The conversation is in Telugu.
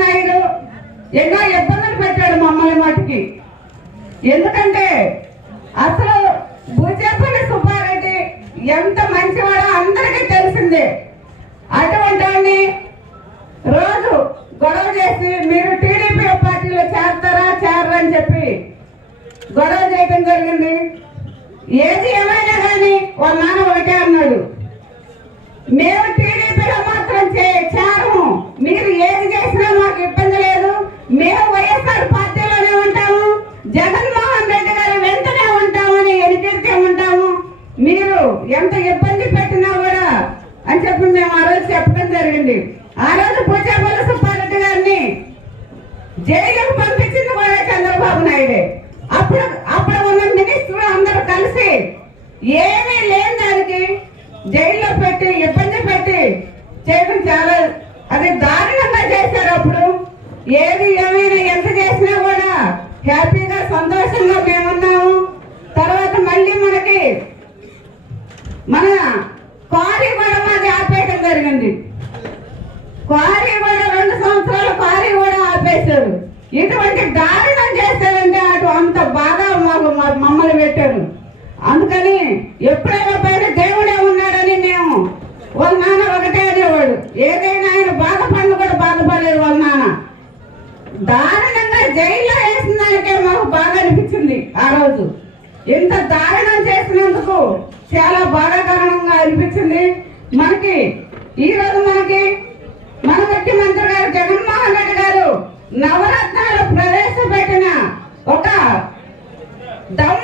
నాయుడు ఎన్నో ఇబ్బందులు పెట్టాడు మమ్మల్ని మటుకి. ఎందుకంటే అసలు భూచేపల్లి సుబ్బారెడ్డి ఎంత మంచివాడో అందరికీ తెలిసిందే. అటువంటి వాడిని రోజు గొడవ చేసి మీరు టీడీపీ పార్టీలో చేస్తారా చేరరా అని చెప్పి గొడవ చేయడం జరిగింది. ఏది ఏమైనా కానీ వాళ్ళ నాన్న ఒకటే అన్నాడు. మేము జగన్మోహన్ రెడ్డి గారు వెంటనే ఉంటామని ఎన్నికైతే ఉంటాము? మీరు ఎంత ఇబ్బంది పెట్టినా కూడా అని చెప్పి మేము ఆ రోజు చెప్పడం జరిగింది. ఆ రోజు పూజాపల్లి సుబ్బారెడ్డి గారిని జైలుకు పంపించింది కూడా చంద్రబాబు నాయుడే. అప్పుడు అప్పుడు ఉన్న మినిస్టర్ అందరూ కలిసి ఏమీ లేని దానికి జైల్లో పెట్టి ఇబ్బంది పెట్టి చేయడం చాలా అది దారి చేశారు అప్పుడు ఏది ఏమైనా ఎంత చేసినా కూడా హ్యాపీగా సంతోషంగా మేమున్నాము. తర్వాత మళ్ళీ మనకి మన క్వారీ కూడా మాది ఆపేయడం జరిగింది. క్వారీ కూడా రెండు సంవత్సరాలు క్వారీ కూడా ఆపేశారు. ఇటువంటి దారుణం చేశారంటే అటు అంత బాగా మాకు మమ్మల్ని పెట్టారు. అందుకని ఎప్పుడైనా పైన దేవుడే ఉన్నాడని మేము వాళ్ళ నాన్న ఒకటే అనేవాడు. ఏదైనా ఆయన బాధపడిన కూడా బాధపడలేదు వాళ్ళ నాన్న. దారుణంగా జైల్లో వేసిన దానికే మాకు బాగా అనిపించింది ఆ రోజు ఎంత దారుణం చేసినందుకు చాలా బాధాకరంగా అనిపించింది. మనకి ఈ రోజు మనకి మన ముఖ్యమంత్రి గారు జగన్మోహన్ రెడ్డి గారు నవరత్నాలు ప్రవేశపెట్టిన ఒక దమ్ము